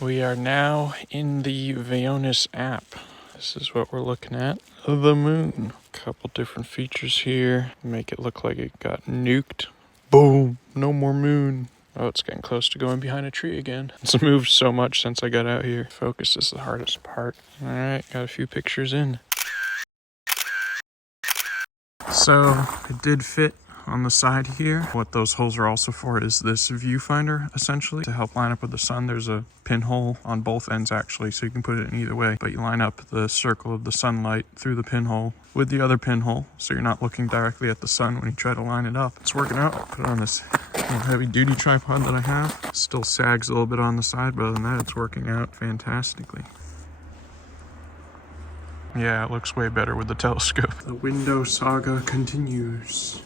We are now in the Vaonis app. This is what we're looking at. The moon. Couple different features here. Make it look like it got nuked. Boom. No more moon. Oh, it's getting close to going behind a tree again. It's moved so much since I got out here. Focus is the hardest part. Alright, got a few pictures in. So, it did fit on the side here. What those holes are also for is this viewfinder, essentially. To help line up with the sun, there's a pinhole on both ends, actually, so you can put it in either way. But you line up the circle of the sunlight through the pinhole with the other pinhole, so you're not looking directly at the sun when you try to line it up. It's working out. I'll put it on this little heavy-duty tripod that I have. Still sags a little bit on the side, but other than that, it's working out fantastically. Yeah, it looks way better with the telescope. The window saga continues.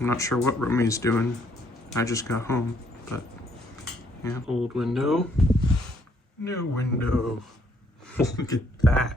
I'm not sure what Romy's doing. I just got home, but yeah. Old window, new window. Look at that.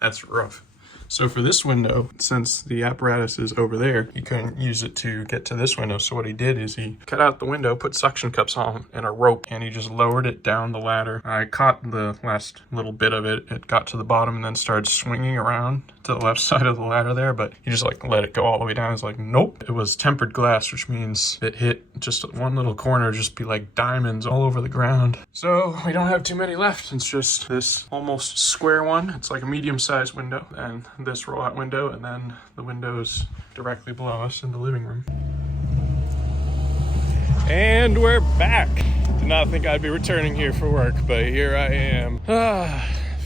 That's rough. So for this window, since the apparatus is over there, you couldn't use it to get to this window. So what he did is he cut out the window, put suction cups on and a rope, and he just lowered it down the ladder. I caught the last little bit of it. It got to the bottom and then started swinging around to the left side of the ladder there, but he just like let it go all the way down. It's like, nope. It was tempered glass, which means it hit just one little corner, just be like diamonds all over the ground. So we don't have too many left. It's just this almost square one. It's like a medium-sized window, and this rollout window, and then the windows directly below us in the living room. And we're back. Did not think I'd be returning here for work, but here I am.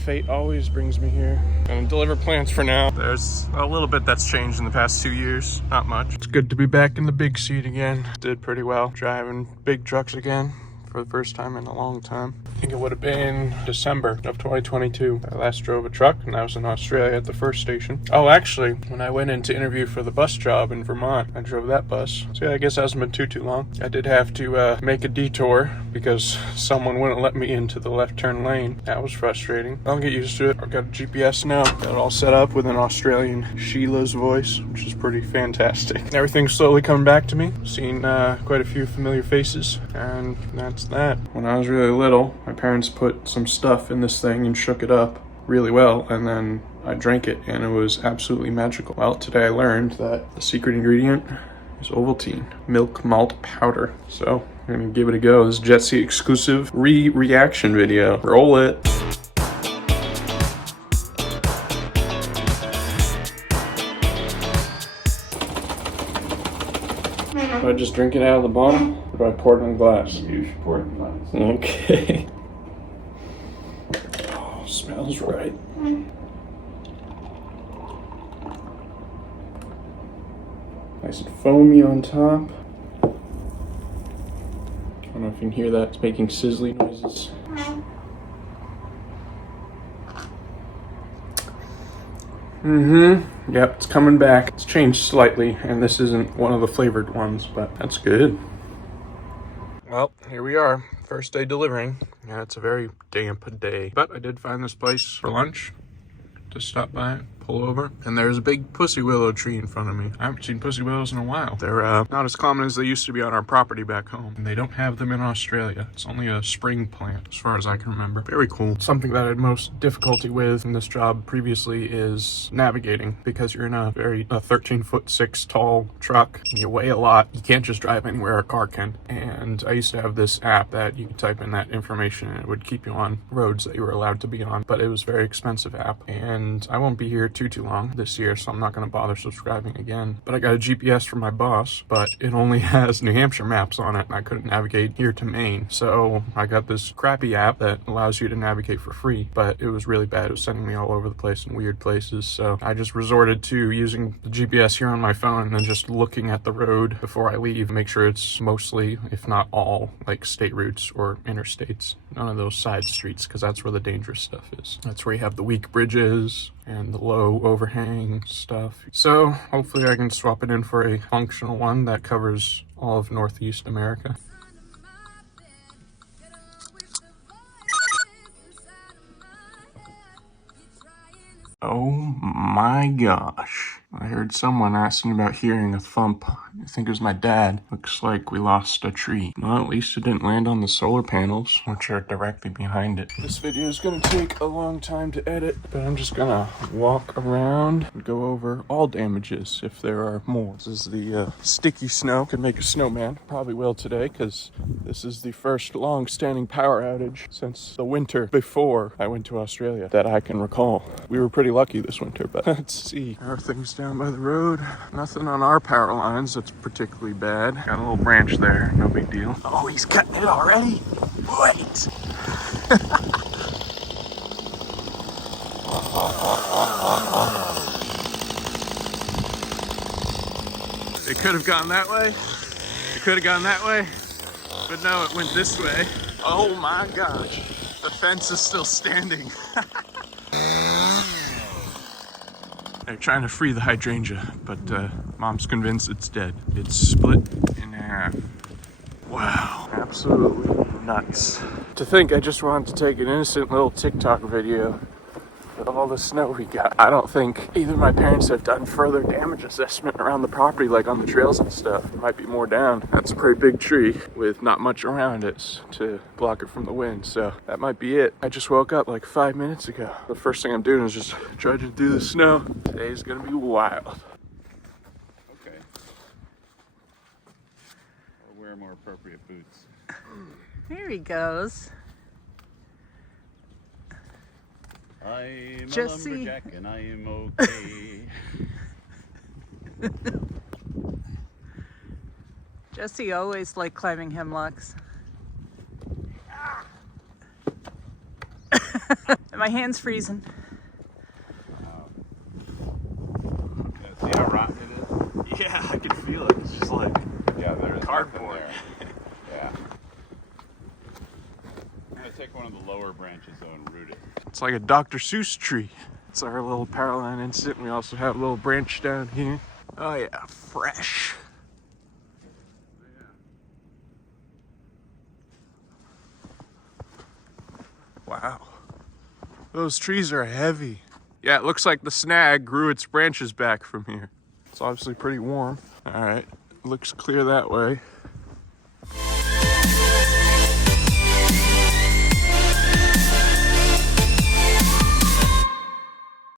Fate always brings me here. Gonna deliver plants for now. There's a little bit that's changed in the past 2 years, not much. It's good to be back in the big seat again. Did pretty well driving big trucks again for the first time in a long time. I think it would have been December of 2022. I last drove a truck, and I was in Australia at the first station. Oh, actually, when I went in to interview for the bus job in Vermont, I drove that bus. So yeah, I guess it hasn't been too long. I did have to make a detour because someone wouldn't let me into the left turn lane. That was frustrating. I'll get used to it. I've got a GPS now. Got it all set up with an Australian Sheila's voice, which is pretty fantastic. Everything's slowly coming back to me. Seen quite a few familiar faces, and that's that. When I was really little, my parents put some stuff in this thing and shook it up really well, and then I drank it, and it was absolutely magical. Well, today I learned that the secret ingredient is Ovaltine, milk malt powder. So I'm gonna give it a go. This is Jetsy exclusive reaction video. Roll it. Do I just drink it out of the bottle, or do I pour it in a glass? You should pour it in glass. Okay. Oh, smells right. Nice and foamy on top. I don't know if you can hear that. It's making sizzly noises. Yep, it's coming back. It's changed slightly, and this isn't one of the flavored ones, but that's good. Well, here we are. First day delivering. Yeah, it's a very damp day. But I did find this place for lunch. Just stop by, pull over, and there's a big pussy willow tree in front of me. I haven't seen pussy willows in a while. They're not as common as they used to be on our property back home, and they don't have them in Australia. It's only a spring plant, as far as I can remember. Very cool. Something that I had most difficulty with in this job previously is navigating, because you're in a 13'6" tall truck, and you weigh a lot. You can't just drive anywhere a car can. And I used to have this app that you could type in that information, and it would keep you on roads that you were allowed to be on, but it was a very expensive app, and I won't be here too long this year, so I'm not going to bother subscribing again. But I got a GPS from my boss, but it only has New Hampshire maps on it, and I couldn't navigate here to Maine. So I got this crappy app that allows you to navigate for free, but it was really bad. It was sending me all over the place in weird places. So I just resorted to using the GPS here on my phone and then just looking at the road before I leave, make sure it's mostly, if not all, like state routes or interstates. None of those side streets, because that's where the dangerous stuff is. That's where you have the weak bridges and the low overhang stuff. So hopefully I can swap it in for a functional one that covers all of Northeast America. Oh my gosh. I heard someone asking about hearing a thump. I think it was my dad. Looks like we lost a tree. Well, at least it didn't land on the solar panels, which are directly behind it. This video is gonna take a long time to edit, but I'm just gonna walk around and go over all damages if there are more. This is the sticky snow. Could make a snowman. Probably will today, because this is the first long-standing power outage since the winter before I went to Australia that I can recall. We were pretty lucky this winter, but let's see. There are things down by the road. Nothing on our power lines that's particularly bad. Got a little branch there, no big deal. Oh, he's cutting it already? Wait. It could have gone that way. It could have gone that way. But no, it went this way. Oh my gosh. The fence is still standing. They're trying to free the hydrangea, but Mom's convinced it's dead. It's split in half. Wow, absolutely nuts. To think I just wanted to take an innocent little TikTok video with all the snow we got. I don't think either of my parents have done further damage assessment around the property, like on the trails and stuff. There might be more down. That's a pretty big tree with not much around it to block it from the wind, so that might be it. I just woke up like 5 minutes ago. The first thing I'm doing is just trudging through the snow. Today's gonna be wild. Okay. Or wear more appropriate boots. Here he goes. I'm Jesse. a lumberjack and I'm okay. Jesse always liked climbing hemlocks. My hand's freezing. See how rotten it is? Yeah, I can feel it. It's just like There is cardboard. nothing there. Yeah. I'm gonna take one of the lower branches though and root it. It's like a Dr. Seuss tree. It's our little power line incident. We also have a little branch down here. Oh yeah, fresh. Wow. Those trees are heavy. Yeah, it looks like the snag grew its branches back from here. It's obviously pretty warm. All right, looks clear that way.